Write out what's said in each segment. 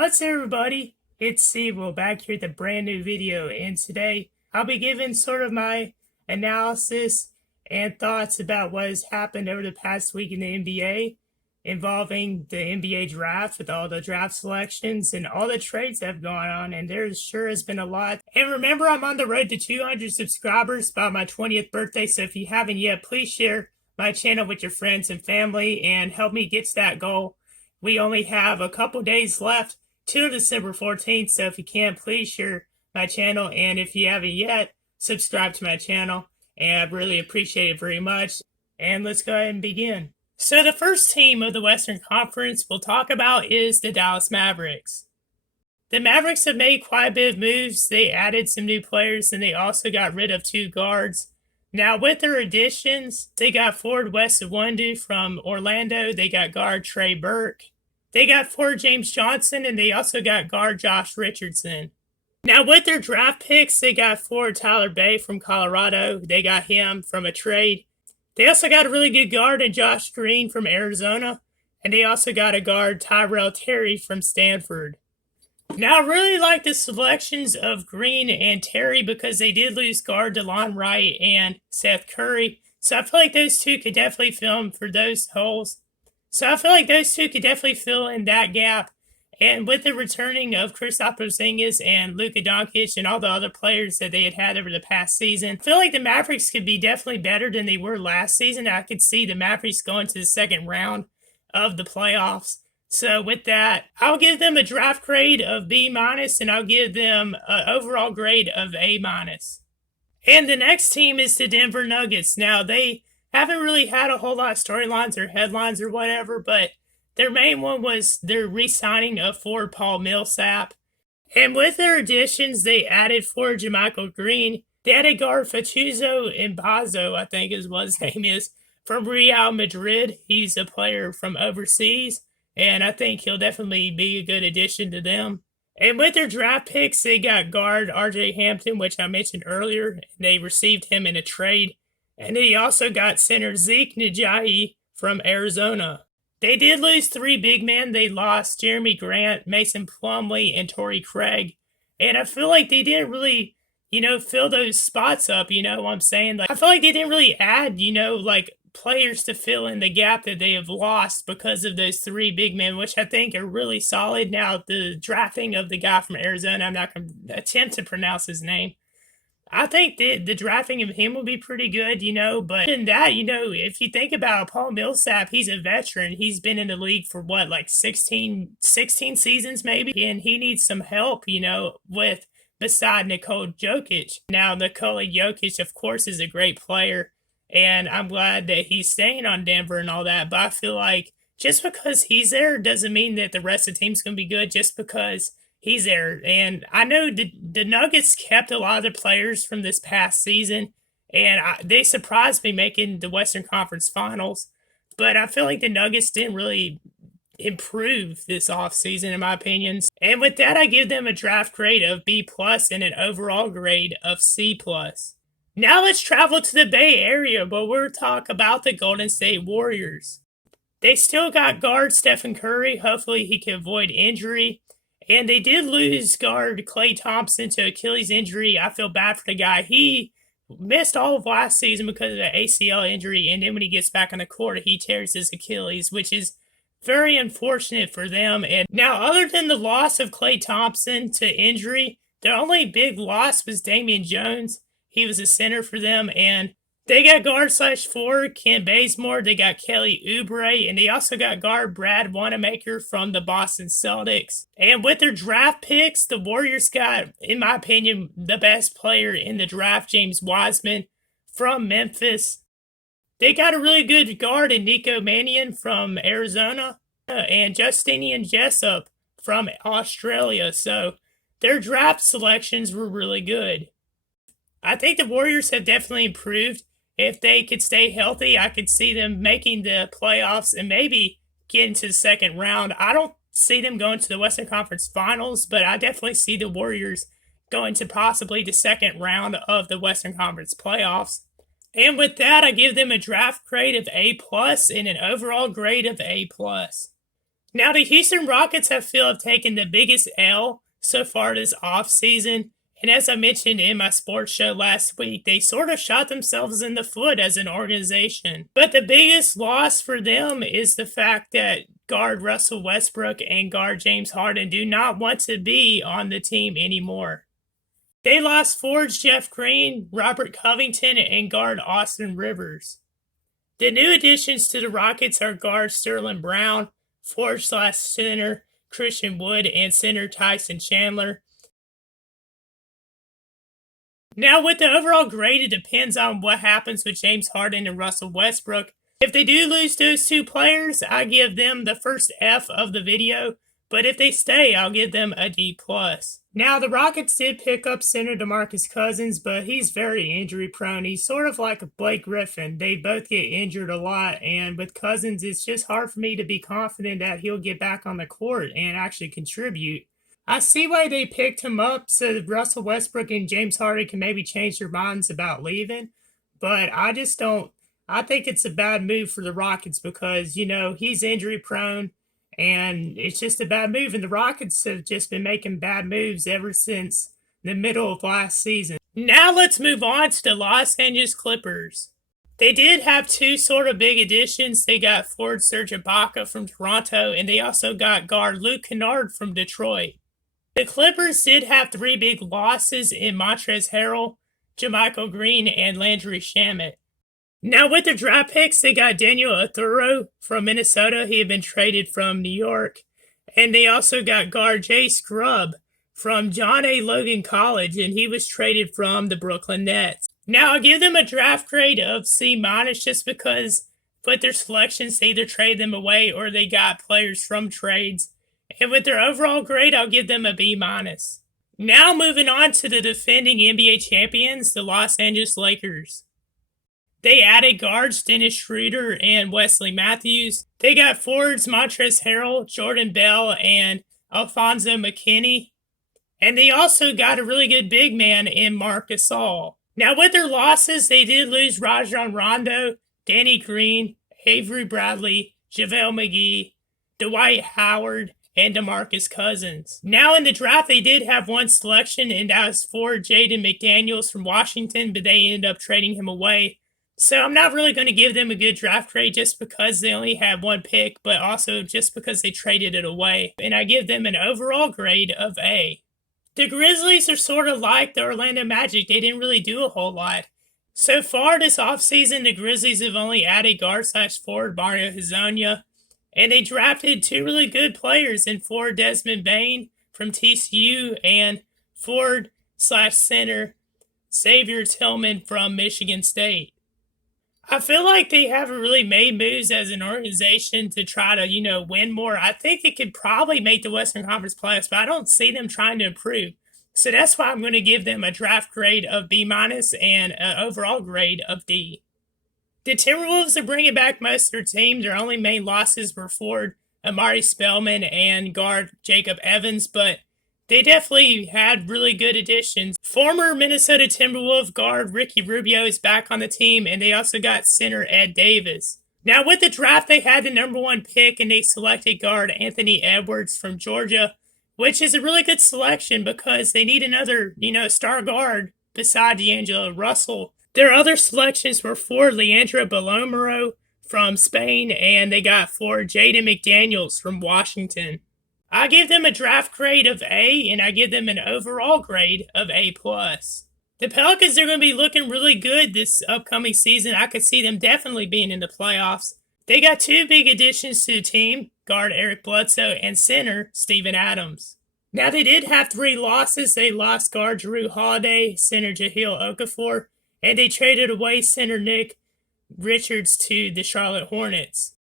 What's up, everybody? It's Steve back here with a brand new video, and today I'll be giving sort of my analysis and thoughts about what has happened over the past week in the NBA involving the NBA draft with all the draft selections and all the trades that have gone on, and there sure has been a lot. And remember, I'm on the road to 200 subscribers by my 20th birthday, so if you haven't yet, please share my channel with your friends and family and help me get to that goal. We only have a couple days left till December 14th, so if you can, please share my channel, and if you haven't yet, subscribe to my channel, and I'd really appreciate it very much. And let's go ahead and begin. So the first team of the Western Conference we'll talk about is the Dallas Mavericks. The Mavericks have made quite a bit of moves. They added some new players, and they also got rid of 2 guards. Now, with their additions, they got forward Wes Iwundu from Orlando. They got guard Trey Burke. They got forward James Johnson, and they also got guard Josh Richardson. Now, with their draft picks, they got forward Tyler Bay from Colorado. They got him from a trade. They also got a really good guard in Josh Green from Arizona. And they also got a guard Tyrell Terry from Stanford. Now, I really like the selections of Green and Terry because they did lose guard DeLon Wright and Seth Curry. So I feel like those two could definitely fill in for those holes. So I feel like those two could definitely fill in that gap. And with the returning of Kristaps Porzingis and Luka Doncic and all the other players that they had over the past season, I feel like the Mavericks could be definitely better than they were last season. I could see the Mavericks going to the second round of the playoffs. So with that, I'll give them a draft grade of B-, and I'll give them an overall grade of A-. And the next team is the Denver Nuggets. Now, they haven't really had a whole lot of storylines or headlines or whatever, but their main one was their re-signing of forward Paul Millsap. And with their additions, they added forward JaMychal Green. They added guard Facundo Mbazo, I think is what his name is, from Real Madrid. He's a player from overseas, and I think he'll definitely be a good addition to them. And with their draft picks, they got guard RJ Hampton, which I mentioned earlier, and they received him in a trade. And they also got center Zeke Nnaji from Arizona. They did lose 3 big men. They lost Jeremy Grant, Mason Plumlee, and Torrey Craig. And I feel like they didn't really, fill those spots up, you know what I'm saying? Like, I feel like they didn't really add, players to fill in the gap that they have lost because of those 3 big men, which I think are really solid. Now, the drafting of the guy from Arizona, I'm not going to attempt to pronounce his name. I think the drafting of him will be pretty good, but in that, if you think about Paul Millsap, he's a veteran. He's been in the league for 16 seasons maybe, and he needs some help, beside Nikola Jokic. Now, Nikola Jokic, of course, is a great player, and I'm glad that he's staying on Denver and all that, but I feel like just because he's there doesn't mean that the rest of the team's going to be good just because he's there. And I know the Nuggets kept a lot of the players from this past season, and they surprised me making the Western Conference Finals. But I feel like the Nuggets didn't really improve this offseason, in my opinion. And with that, I give them a draft grade of B+ and an overall grade of C+. Now let's travel to the Bay Area, where we'll talk about the Golden State Warriors. They still got guard Stephen Curry. Hopefully he can avoid injury. And they did lose guard Klay Thompson to Achilles injury. I feel bad for the guy. He missed all of last season because of the ACL injury, and then when he gets back on the court, he tears his Achilles, which is very unfortunate for them. And now, other than the loss of Klay Thompson to injury, the only big loss was Damian Jones. He was a center for them, and they got guard/forward Kent Bazemore. They got Kelly Oubre, and they also got guard Brad Wanamaker from the Boston Celtics. And with their draft picks, the Warriors got, in my opinion, the best player in the draft, James Wiseman from Memphis. They got a really good guard in Nico Mannion from Arizona and Justinian Jessup from Australia. So their draft selections were really good. I think the Warriors have definitely improved. If they could stay healthy, I could see them making the playoffs and maybe getting to the second round. I don't see them going to the Western Conference Finals, but I definitely see the Warriors going to possibly the second round of the Western Conference playoffs. And with that, I give them a draft grade of A+ and an overall grade of A+. Now, the Houston Rockets I feel have taken the biggest L so far this offseason. And as I mentioned in my sports show last week, they sort of shot themselves in the foot as an organization. But the biggest loss for them is the fact that guard Russell Westbrook and guard James Harden do not want to be on the team anymore. They lost forwards Jeff Green, Robert Covington, and guard Austin Rivers. The new additions to the Rockets are guard Sterling Brown, forward/center Christian Wood, and center Tyson Chandler. Now, with the overall grade, it depends on what happens with James Harden and Russell Westbrook. If they do lose those two players, I give them the first F of the video, but if they stay, I'll give them a D+. Now, the Rockets did pick up center DeMarcus Cousins, but he's very injury prone. He's sort of like a Blake Griffin. They both get injured a lot, and with Cousins, it's just hard for me to be confident that he'll get back on the court and actually contribute. I see why they picked him up so that Russell Westbrook and James Harden can maybe change their minds about leaving, but I just don't. I think it's a bad move for the Rockets because, he's injury prone and it's just a bad move. And the Rockets have just been making bad moves ever since the middle of last season. Now let's move on to the Los Angeles Clippers. They did have two sort of big additions. They got forward Serge Ibaka from Toronto, and they also got guard Luke Kennard from Detroit. The Clippers did have three big losses in Montrezl Harrell, JaMychal Green, and Landry Shamet. Now with the draft picks, they got Daniel Athuro from Minnesota. He had been traded from New York. And they also got guard Jay Scrubb from John A. Logan College, and he was traded from the Brooklyn Nets. Now I'll give them a draft grade of C- just because with their selections, they either trade them away or they got players from trades. And with their overall grade, I'll give them a B-. Now moving on to the defending NBA champions, the Los Angeles Lakers. They added guards Dennis Schroeder and Wesley Matthews. They got forwards Montrezl Harrell, Jordan Bell, and Alfonso McKinney. And they also got a really good big man in Marc Gasol. Now with their losses, they did lose Rajon Rondo, Danny Green, Avery Bradley, JaVale McGee, Dwight Howard, and DeMarcus Cousins. Now in the draft, they did have one selection, and that was for Jaden McDaniels from Washington, but they ended up trading him away. So I'm not really going to give them a good draft grade just because they only had one pick, but also just because they traded it away. And I give them an overall grade of A. The Grizzlies are sort of like the Orlando Magic. They didn't really do a whole lot. So far this offseason, the Grizzlies have only added guard/forward Mario Hezonja, and they drafted two really good players in forward Desmond Bane from TCU and forward/center Xavier Tillman from Michigan State. I feel like they haven't really made moves as an organization to try to, win more. I think they could probably make the Western Conference playoffs, but I don't see them trying to improve. So that's why I'm going to give them a draft grade of B- and an overall grade of D. The Timberwolves are bringing back most of their team. Their only main losses were forward Amari Spellman and guard Jacob Evans, but they definitely had really good additions. Former Minnesota Timberwolves guard Ricky Rubio is back on the team, and they also got center Ed Davis. Now, with the draft, they had the number one pick, and they selected guard Anthony Edwards from Georgia, which is a really good selection because they need another, star guard beside D'Angelo Russell. Their other selections were for Leandro Balomero from Spain, and they got for Jaden McDaniels from Washington. I give them a draft grade of A, and I give them an overall grade of A+. The Pelicans are going to be looking really good this upcoming season. I could see them definitely being in the playoffs. They got two big additions to the team, guard Eric Bledsoe and center Steven Adams. Now, they did have three losses. They lost guard Drew Holiday, center Jahlil Okafor, and they traded away center Nick Richards to the Charlotte Hornets.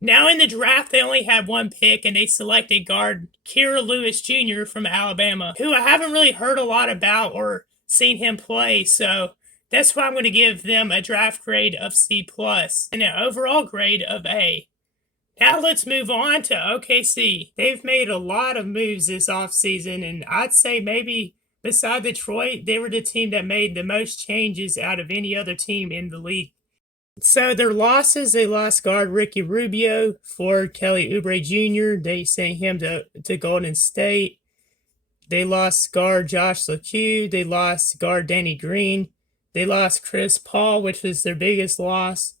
Now in the draft, they only had one pick, and they selected guard Kira Lewis Jr. from Alabama, who I haven't really heard a lot about or seen him play, so that's why I'm going to give them a draft grade of C+, and an overall grade of A. Now let's move on to OKC. They've made a lot of moves this offseason, and I'd say maybe beside Detroit, they were the team that made the most changes out of any other team in the league. So their losses, they lost guard Ricky Rubio for Kelly Oubre Jr. They sent him to Golden State. They lost guard Josh LeCue. They lost guard Danny Green. They lost Chris Paul, which was their biggest loss.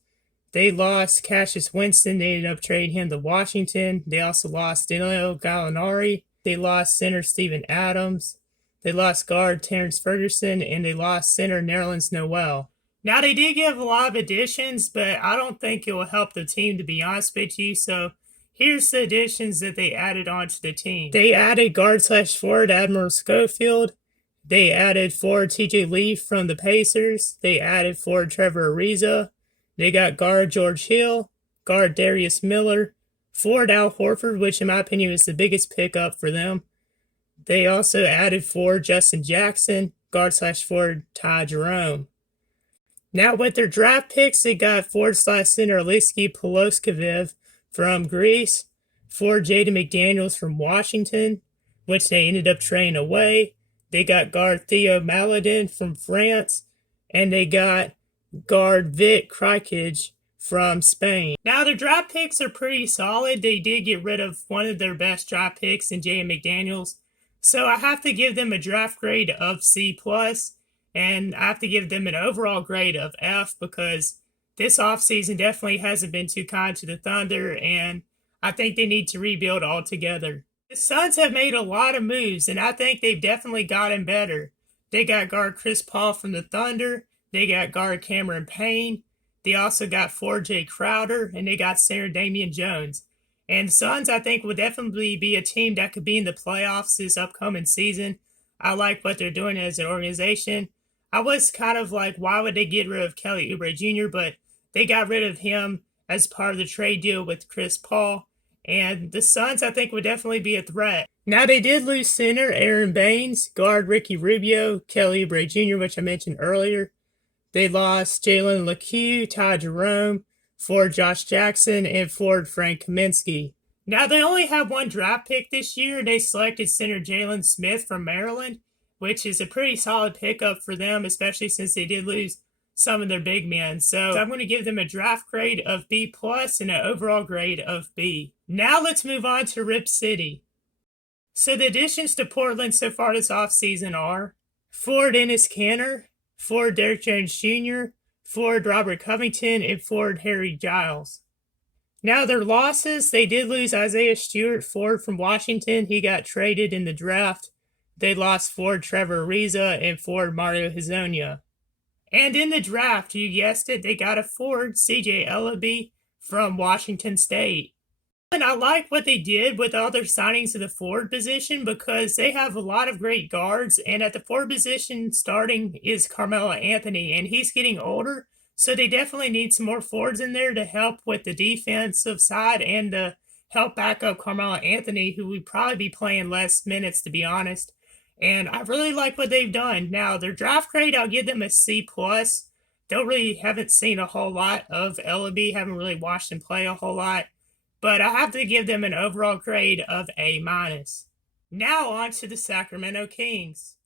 They lost Cassius Winston. They ended up trading him to Washington. They also lost Danilo Gallinari. They lost center Steven Adams. They lost guard Terrence Ferguson, and they lost center Nerlens Noel. Now, they did give a lot of additions, but I don't think it will help the team, to be honest with you. So here's the additions that they added onto the team. They added guard/forward Admiral Schofield. They added forward TJ Leaf from the Pacers. They added forward Trevor Ariza. They got guard George Hill, guard Darius Miller, forward Al Horford, which in my opinion is the biggest pickup for them. They also added forward Justin Jackson, guard/forward Ty Jerome. Now with their draft picks, they got forward/center Aleksej Poloskavev from Greece, forward Jaden McDaniels from Washington, which they ended up trading away. They got guard Theo Maledon from France, and they got guard Vic Krikij from Spain. Now, their draft picks are pretty solid. They did get rid of one of their best draft picks in Jaden McDaniels. So I have to give them a draft grade of C+, and I have to give them an overall grade of F because this offseason definitely hasn't been too kind to the Thunder, and I think they need to rebuild altogether. The Suns have made a lot of moves, and I think they've definitely gotten better. They got guard Chris Paul from the Thunder. They got guard Cameron Payne. They also got forward Jay Crowder, and they got center Damian Jones. And the Suns, I think, will definitely be a team that could be in the playoffs this upcoming season. I like what they're doing as an organization. I was kind of like, why would they get rid of Kelly Oubre Jr., but they got rid of him as part of the trade deal with Chris Paul. And the Suns, I think, would definitely be a threat. Now, they did lose center Aaron Baines, guard Ricky Rubio, Kelly Oubre Jr., which I mentioned earlier. They lost Jalen LeCue, Ty Jerome, forward Josh Jackson, and forward Frank Kaminsky. Now, they only have one draft pick this year. They selected center Jalen Smith from Maryland, which is a pretty solid pickup for them, especially since they did lose some of their big men. So I'm going to give them a draft grade of B+ and an overall grade of B. Now let's move on to Rip City. So the additions to Portland so far this offseason are forward Enes Kanter, forward Derrick Jones Jr., forward Robert Covington, and forward Harry Giles. Now their losses, they did lose Isaiah Stewart, forward from Washington. He got traded in the draft. They lost forward Trevor Ariza and forward Mario Hezonja. And in the draft, you guessed it, they got a forward, CJ Elleby, from Washington State. And I like what they did with all their signings to the forward position because they have a lot of great guards. And at the forward position, starting is Carmelo Anthony, and he's getting older. So they definitely need some more forwards in there to help with the defensive side and to help back up Carmelo Anthony, who would probably be playing less minutes, to be honest. And I really like what they've done. Now, their draft grade, I'll give them a C+. Haven't seen a whole lot of Elleby, haven't really watched him play a whole lot. But I have to give them an overall grade of A-. Now on to the Sacramento Kings.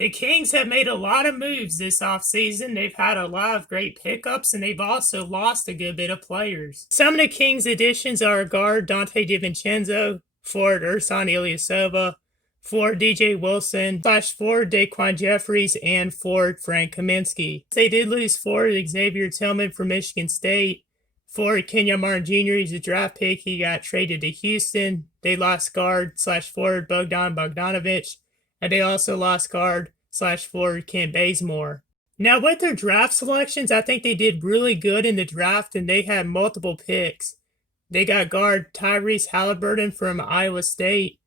The Kings have made a lot of moves this offseason. They've had a lot of great pickups, and they've also lost a good bit of players. Some of the Kings additions are guard Dante DiVincenzo, forward Ersan Ilyasova, forward DJ Wilson, forward Daquan Jeffries, and forward Frank Kaminsky. They did lose forward Xavier Tillman from Michigan State. Forward Kenyon Martin Jr., he's a draft pick. He got traded to Houston. They lost guard/forward Bogdan Bogdanovic. And they also lost guard/forward Kent Bazemore. Now, with their draft selections, I think they did really good in the draft, and they had multiple picks. They got guard Tyrese Halliburton from Iowa State,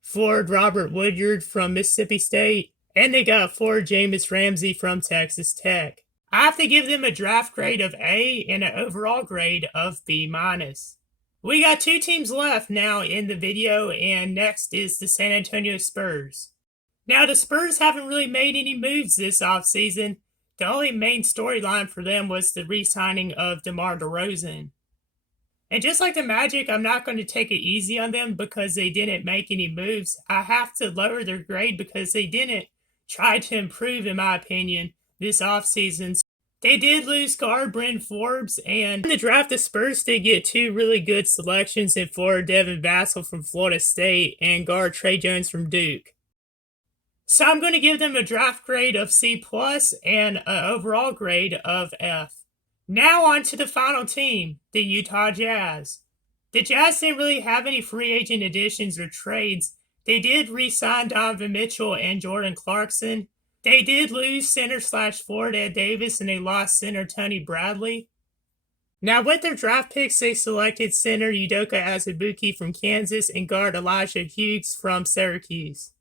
forward Robert Woodyard from Mississippi State, and they got forward Jameis Ramsey from Texas Tech. I have to give them a draft grade of A and an overall grade of B-. We got two teams left now in the video, and next is the San Antonio Spurs. Now, the Spurs haven't really made any moves this offseason. The only main storyline for them was the re-signing of DeMar DeRozan. And just like the Magic, I'm not going to take it easy on them because they didn't make any moves. I have to lower their grade because they didn't try to improve, in my opinion, this offseason. They did lose guard Bryn Forbes, and in the draft, the Spurs did get two really good selections in forward Devin Vassell from Florida State and guard Trey Jones from Duke. So I'm going to give them a draft grade of C+ and an overall grade of F. Now on to the final team, the Utah Jazz. The Jazz didn't really have any free agent additions or trades. They did re-sign Donovan Mitchell and Jordan Clarkson. They did lose center/forward Ed Davis, and they lost center Tony Bradley. Now, with their draft picks, they selected center Udoka Azubuike from Kansas and guard Elijah Hughes from Syracuse.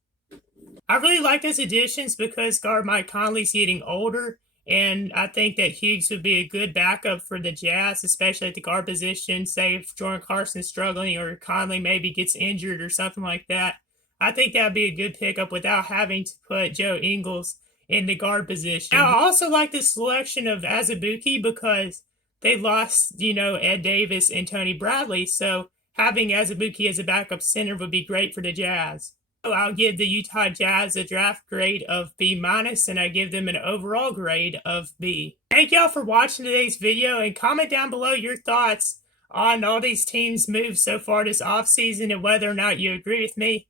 I really like those additions because guard Mike Conley's getting older, and I think that Hughes would be a good backup for the Jazz, especially at the guard position. Say if Jordan Clarkson's struggling or Conley maybe gets injured or something like that. I think that would be a good pickup without having to put Joe Ingles in the guard position. Now, I also like the selection of Azubuike because they lost, Ed Davis and Tony Bradley. So having Azubuike as a backup center would be great for the Jazz. So I'll give the Utah Jazz a draft grade of B-, and I give them an overall grade of B. Thank y'all for watching today's video, and comment down below your thoughts on all these teams' moves so far this offseason and whether or not you agree with me.